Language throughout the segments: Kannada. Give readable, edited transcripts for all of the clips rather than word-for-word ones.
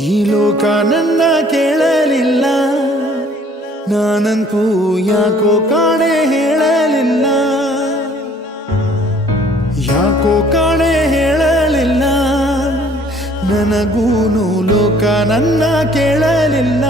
ಈ ಲೋಕ ನನ್ನ ಕೇಳಲಿಲ್ಲ, ನಾನಂತೂ ಯಾಕೋ ಕಾಣೆ ಹೇಳಲಿಲ್ಲ, ಯಾಕೋ ಕಾಣೆ ಹೇಳಲಿಲ್ಲ, ನನಗೂನು ಲೋಕ ನನ್ನ ಕೇಳಲಿಲ್ಲ.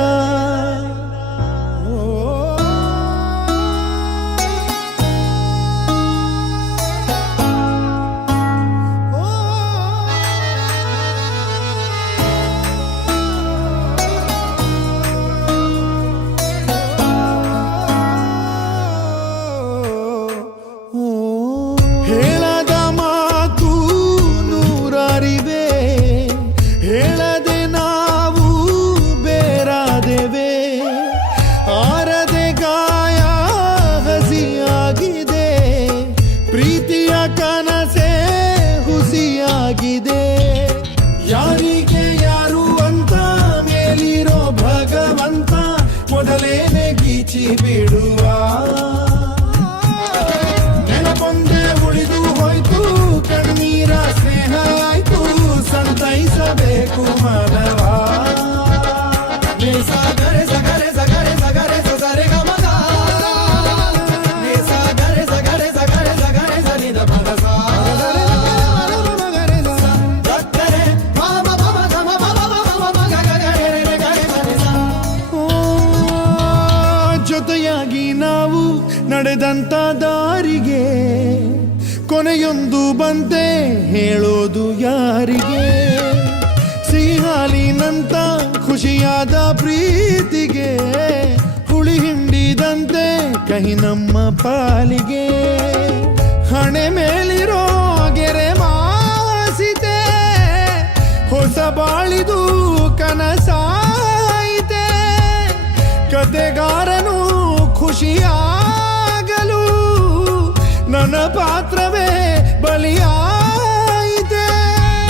ಹೇಳದ ಮಾತು ನೂರಾರಿವೆ, ಹೇಳದೆ ನಾವು ಬೇರಾದೆವೆ, ಆರದೆ ಗಾಯ ಹಸಿಯಾಗಿದೆ, ಪ್ರೀತಿಯ ಕನಸೆ ಹುಸಿಯಾಗಿದೆ. ಯಾರಿಗೆ ಯಾರು ಅಂತ ಮೇಲಿರೋ ಭಗವಂತ ಮೊದಲೇನೆ ಗೀಚಿ ಬಿಡುವ. ನೆನಪೊಂದೆ ಉಳಿದು ಹೋಯ್ತು, ಕಣ್ಣೀರ ಸ್ನೇಹ ಆಯ್ತು, ಸಂತೈಸಬೇಕು ಮಾನವ. ಸಗರೆ ಸಗರೆ ಸಗರೆ ಸಗರೆ ಸಗರೆ ಗಮಗ, ಸಗರೆ ಸಗರೆ ಸಗರೆ ಸಗರೆ ಸರಿದ ಪದಸ, ಜೊತೆಯಾಗಿ ನಾವು ನಡೆದಂತ ದಾರಿಗೆ ಕೊನೆಯೊಂದು ಬಂತೆ ಹೇಳೋದು ಯಾರಿಗೆ. ಸಿಹಿಹಾಲಿನಂತ ಖುಷಿಯಾದ ಪ್ರೀತಿಗೆ ಹುಳಿ ಹಿಂಡಿದಂತೆ ಕಹಿ ನಮ್ಮ ಪಾಲಿಗೆ. ಹಣೆ ಮೇಲಿರೋ ಗೆರೆ ಮಾಸಿತೆ, ಹೊಸ ಬಾಳಿದು ಕನಸಾಯಿತೆ, ಕತೆಗಾರನು ಖುಷಿಯಾಗಲು ನನ್ನ ಪಾತ್ರವೇ ಬಲಿಯಾಯಿತೆ.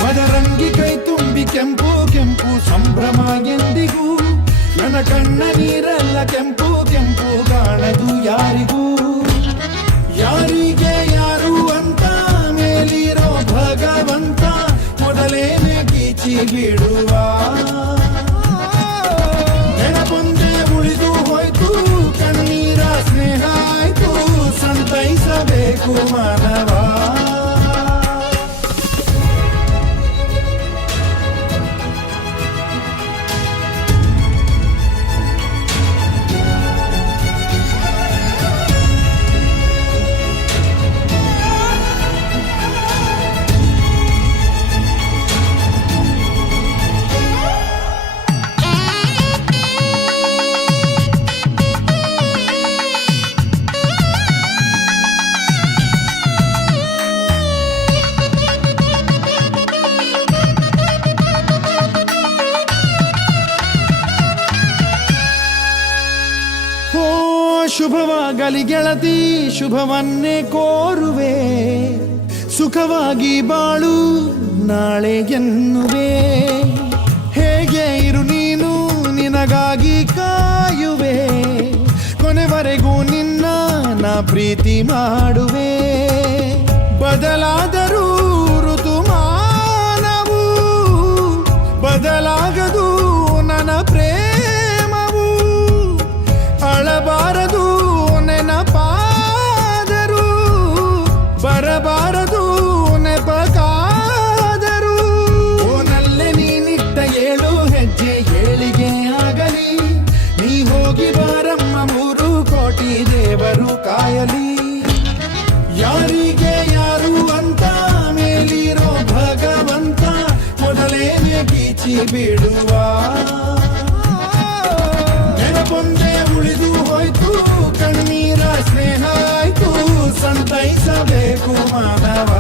ಮದರಂಗಿ ಕೈ ತುಂಬಿ ಕೆಂಪು ಕೆಂಪು ಸಂಭ್ರಮ ಎಂದಿಗೂ, ನನ್ನ ಕಣ್ಣ ನೀರೆಲ್ಲ ಕೆಂಪು ಕೆಂಪು ಕಾಣದು ಯಾರಿಗೂ. ಯಾರಿಗೆ ಯಾರು ಅಂತ ಮೇಲಿರೋ ಭಗವಂತ ಮೊದಲೇನೆ ಗೀಚಿ ಬಿಡುವ. ನೆನಪೊಂದೆ ಉಳಿದು ಹೋಯ್ತು, ಕಣ್ಣೀರ ಸ್ನೇಹ ಆಯ್ತು, ಸಂತೈಸಬೇಕು ಮಾನವ. ಶುಭವಾಗಲಿ ಗೆಳತಿ, ಶುಭವನ್ನೇ ಕೋರುವೆ, ಸುಖವಾಗಿ ಬಾಳು ನಾಳೆ ಎನ್ನುವೆ. ಹೇಗೆ ಇರು ನೀನು, ನಿನಗಾಗಿ ಕಾಯುವೆ, ಕೊನೆವರೆಗೂ ನಿನ್ನ ನಾ ಪ್ರೀತಿ ಮಾಡುವೆ. ಬದಲಾದರೂ ಋತುಮಾನವು ಬದಲಾಗದು ನನ್ನ ಪ್ರೇಮವು. ಅಳಬಾರದು ನೆನಪಾದರು, ಬರಬಾರದು ನೆಪಕಾದರು. ಓನಲ್ಲೇ ನೀನಿಟ್ಟ 7 ಹೆಜ್ಜೆ ಏಳಿಗೆ ಆಗಲಿ, ನೀ ಹೋಗಿ ಬಾರಮ್ಮ 3 ಕೋಟಿ ದೇವರು ಕಾಯಲಿ. ಯಾರಿಗೆ ಯಾರು ಅಂತ ಮೇಲಿರೋ ಭಗವಂತ ಮೊದಲೇನೆ ಗೀಚಿ ಬಿಡುವ. ನೆನಪೊಂದೆ ಉಳಿದು ಹೋಯ್ತು, ಕಣ್ಣೀರ ಸ್ನೇಹ ಆಯ್ತು, ಸಂತೈಸಬೇಕು ಮಾನವ.